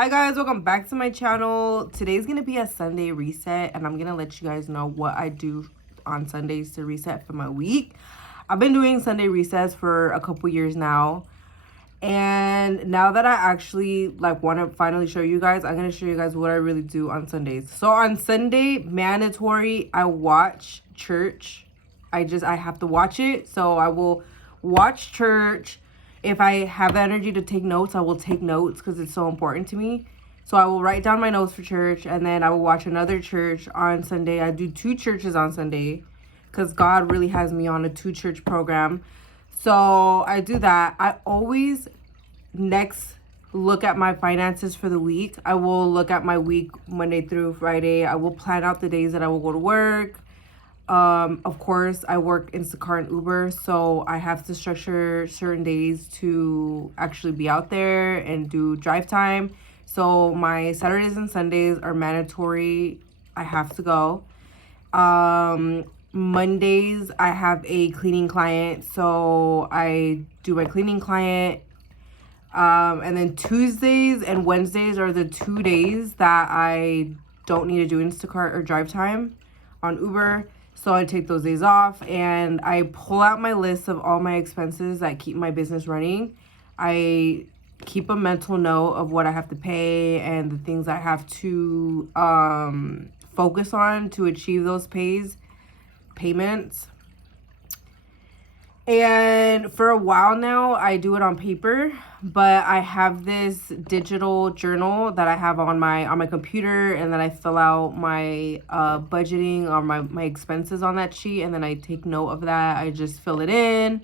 Hi guys, welcome back to my channel. Today's gonna be a Sunday reset and I'm gonna let you guys know what I do on Sundays to reset for my week. I've been doing Sunday resets for a couple years now, and now that I actually want to finally show you guys, I'm gonna show you guys what I really do on Sundays. So on Sunday, mandatory, I watch church. I have to watch it. So I will watch church. If I have the energy to take notes, I will take notes because it's so important to me. So I will write down my notes for church, and then I will watch another church on Sunday. I do 2 churches on Sunday because God really has me on a 2 church program. So I do that. I always next look at my finances for the week. I will look at my week Monday through Friday. I will plan out the days that I will go to work. Of course, I work Instacart and Uber, so I have to structure certain days to actually be out there and do drive time. So my Saturdays and Sundays are mandatory. I have to go. Mondays, I have a cleaning client, so I do my cleaning client. And then Tuesdays and Wednesdays are the 2 days that I don't need to do Instacart or drive time on Uber. So I take those days off and I pull out my list of all my expenses that keep my business running. I keep a mental note of what I have to pay and the things I have to focus on to achieve those payments. And for a while now, I do it on paper, but I have this digital journal that I have on my computer, and then I fill out my budgeting or my expenses on that sheet, and then I take note of that. I just fill it in,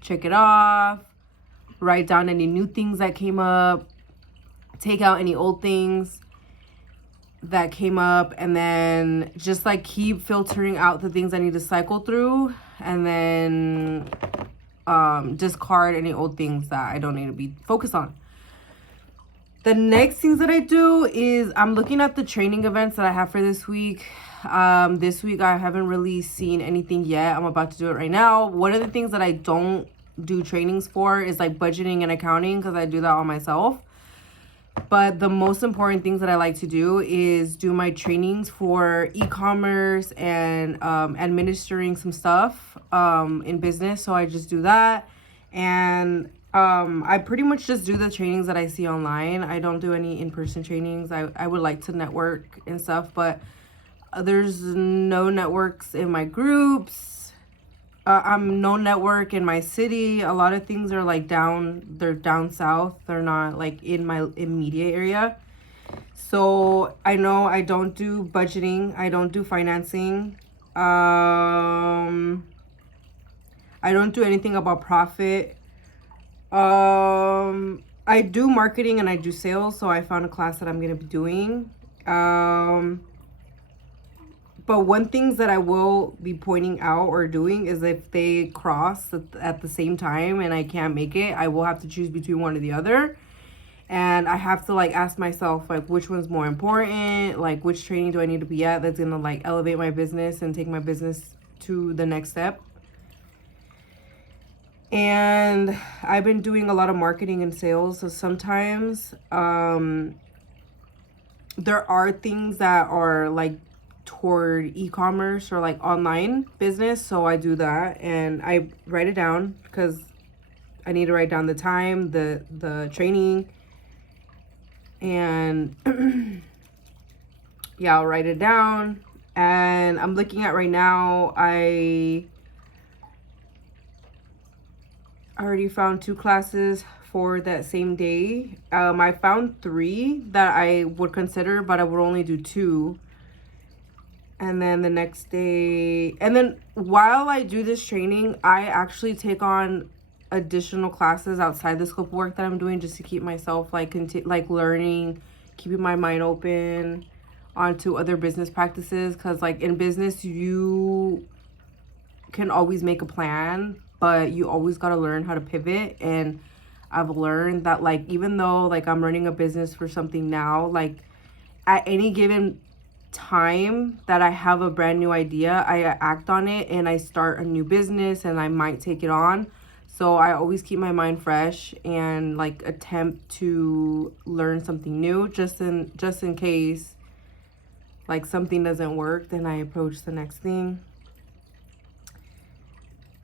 check it off, write down any new things that came up, take out any old things that came up, and then just keep filtering out the things I need to cycle through, and then discard any old things that I don't need to be focused on. The next things that I do is I'm looking at the training events that I have for this week. This week I haven't really seen anything yet. I'm about to do it right now. One of the things that I don't do trainings for is budgeting and accounting, because I do that all myself. But the most important things that I like to do is do my trainings for e-commerce and administering some stuff in business. So I just do that. And I pretty much just do the trainings that I see online. I don't do any in-person trainings. I would like to network and stuff, but there's no networks in my groups. I'm no network in my city. A lot of things are they're down south. They're not in my immediate area. So I know I don't do budgeting. I don't do financing. I don't do anything about profit. I do marketing and I do sales. So I found a class that I'm going to be doing. But one thing that I will be pointing out or doing is if they cross at the same time and I can't make it, I will have to choose between one or the other. And I have to ask myself which one's more important, which training do I need to be at that's gonna elevate my business and take my business to the next step. And I've been doing a lot of marketing and sales, so sometimes there are things that are toward e-commerce or online business, so I do that and I write it down because I need to write down the time, the training, and yeah, I'll write it down. And I'm looking at right now, I already found 2 classes for that same day. I found 3 that I would consider, but I would only do 2. And then the next day, and then while I do this training, I actually take on additional classes outside the scope of work that I'm doing, just to keep myself learning, keeping my mind open onto other business practices. Because in business, you can always make a plan, but you always got to learn how to pivot. And I've learned that even though I'm running a business for something now, at any given time that I have a brand new idea, I act on it and I start a new business and I might take it on. So I always keep my mind fresh and like attempt to learn something new just in case like something doesn't work, then I approach the next thing.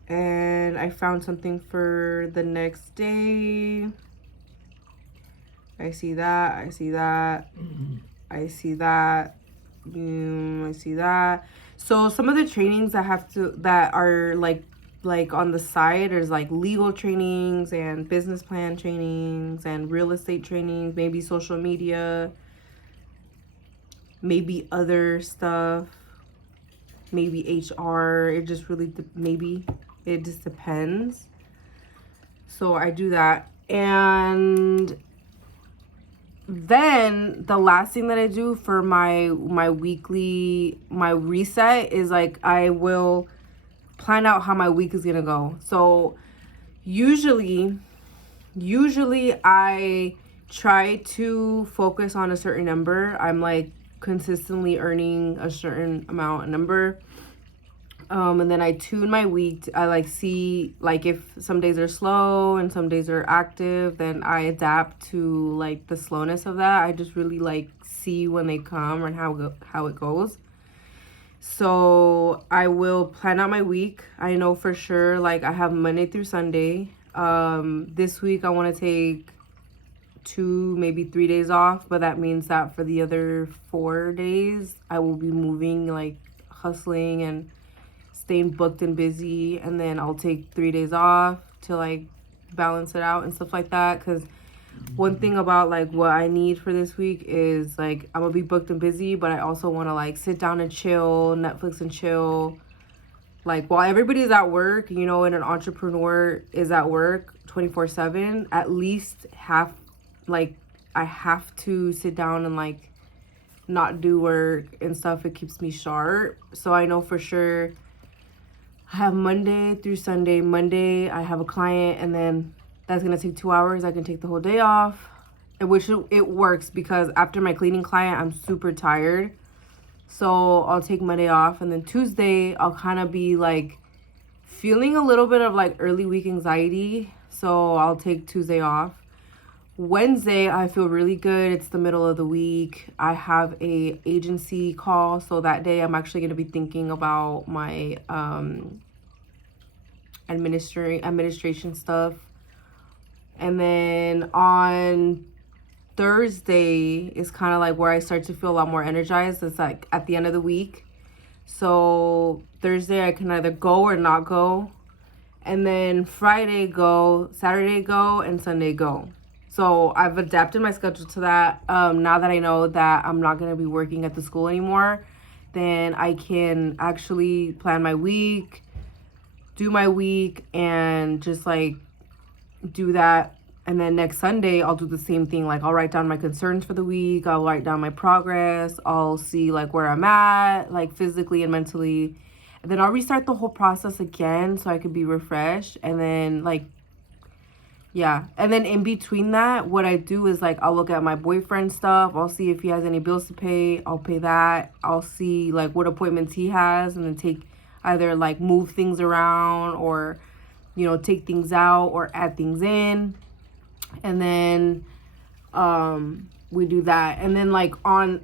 And I found something for the next day. I see that, I see that, I see that, I see that. So some of the trainings that are like on the side, there's like legal trainings and business plan trainings and real estate trainings, maybe social media, maybe other stuff, maybe HR. It just really, it just depends. So I do that. And then the last thing that I do for my reset is like I will plan out how my week is gonna go. So usually I try to focus on a certain number. I'm like consistently earning a certain number. And then I tune my week. I like see like if some days are slow and some days are active, then I adapt to like the slowness of that. I just really like see when they come and how it goes. So I will plan out my week. I know for sure like I have Monday through Sunday. This week I want to take 2, maybe 3 days off, but that means that for the other 4 days I will be moving, like hustling and staying booked and busy, and then I'll take 3 days off to like balance it out and stuff like that. Because one thing about like what I need for this week is like I'm gonna be booked and busy, but I also want to like sit down and chill, Netflix and chill, like while everybody's at work, you know, and an entrepreneur is at work 24/7. At least I have to sit down and like not do work and stuff. It keeps me sharp. So I know for sure I have Monday through Sunday. Monday, I have a client, and then that's going to take 2 hours. I can take the whole day off, which it works because after my cleaning client, I'm super tired. So I'll take Monday off, and then Tuesday, I'll kind of be like feeling a little bit of like early week anxiety. So I'll take Tuesday off. Wednesday, I feel really good. It's the middle of the week. I have a agency call, so that day I'm actually going to be thinking about my administration stuff. And then on Thursday is kind of like where I start to feel a lot more energized. It's like at the end of the week. So Thursday I can either go or not go. And then Friday go, Saturday go, and Sunday go. So I've adapted my schedule to that. Now that I know that I'm not going to be working at the school anymore, then I can actually plan my week, do my week, and just like do that. And then next Sunday, I'll do the same thing. Like I'll write down my concerns for the week. I'll write down my progress. I'll see like where I'm at, like physically and mentally. And then I'll restart the whole process again so I could be refreshed. And then like, yeah. And then in between that, what I do is like, I'll look at my boyfriend's stuff. I'll see if he has any bills to pay. I'll pay that. I'll see like what appointments he has, and then take either like move things around or, you know, take things out or add things in. And then we do that. And then like on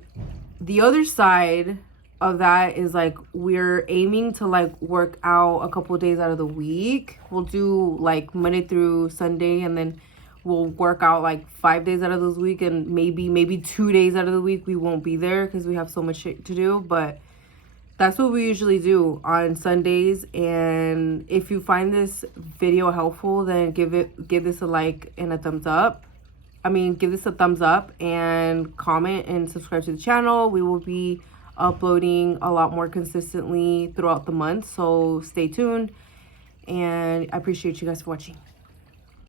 the other side of that is like we're aiming to like work out a couple of days out of the week. We'll do like Monday through Sunday, and then we'll work out like 5 days out of this week, and maybe 2 days out of the week we won't be there because we have so much shit to do. But that's what we usually do on Sundays. And if you find this video helpful, then give this a like and a thumbs up. Give this a thumbs up and comment and subscribe to the channel. We will be uploading a lot more consistently throughout the month, so stay tuned, and I appreciate you guys for watching.